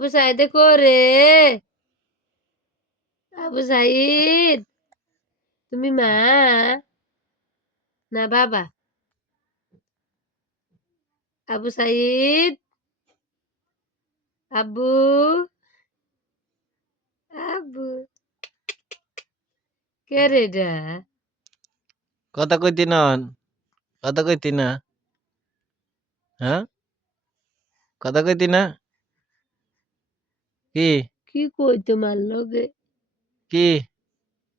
আবু সাইদে করে আবু সাইদ তুমি মা না বাবা আবু সাইদ আব্বু আব্বু কে রে এটা কথা কইতি নন কথা কইতি না হ্যাঁ কথা কইতি না কি কি কই তোমার লগে কি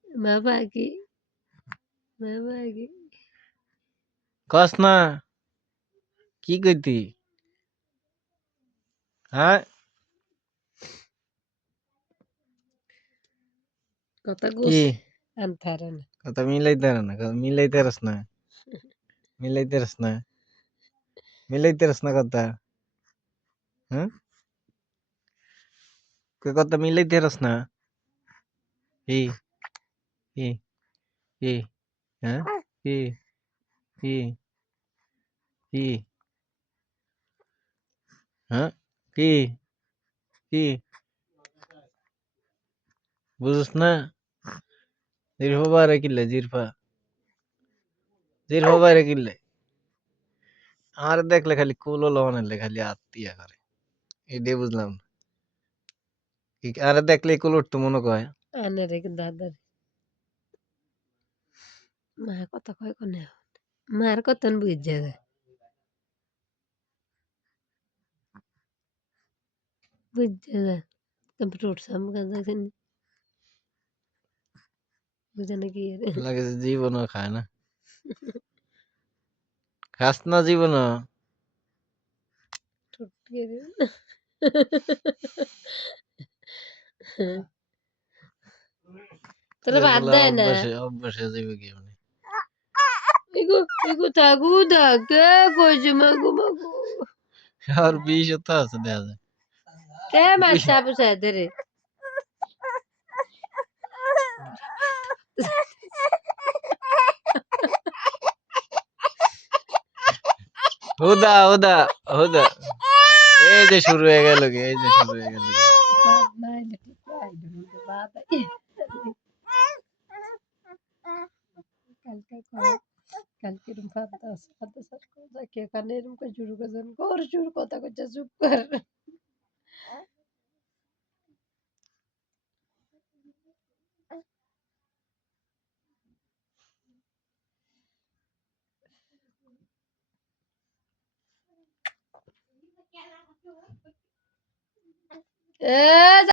বাবা কি বাবা কি কস না কি কইতি হ্যাঁ কথা কি গুছ আনতারে না কথা মিলাইতে পারে না কথা মিলাইতে পারস না মিলাইতে পারস না মিলাইতে পারস না কথা হ্যাঁ কই কথা মিলাইতে পারস না কি কি কি হ্যাঁ কি কি কি হ্যাঁ কি কি বুঝছ না জিরফা বাইরে কিনলে জিরফা জিরফা বাইরে কিনলে আর দেখলে খালি কুলো লওয়ানে খালি আত্মীয় করে এটাই বুঝলাম না। আর দেখলে কুল উঠতো মনে কয় আনে রে দাদার মা কথা কয় কোনে মার কথা বুঝ যায় বুঝ যায় কম্পিউটার সামনে দেখেন বুঝে নাকি লাগে যে জীবনও খায় না খাস না জীবনও তোরা ভাত এগুলা দেয় না অভ্যাসে অভ্যাসে যাবে কি মানে এগো এগো থাকু থাকে কইছে মাগু মাগু আর বিষ তো আছে দেখা যায় কে মারছে আবু সাইদ রে হুদা হুদা হুদা এই যে শুরু হয়ে গেল কি এই যে শুরু হয়ে গেল কি বাদ নাই ঠিক আছে বাদ কালকে কালকে রুম ফাদা স্যার যাকে কানে রুম কে শুরু করছেন কর শুরু কথা কইছে চুপ কর এ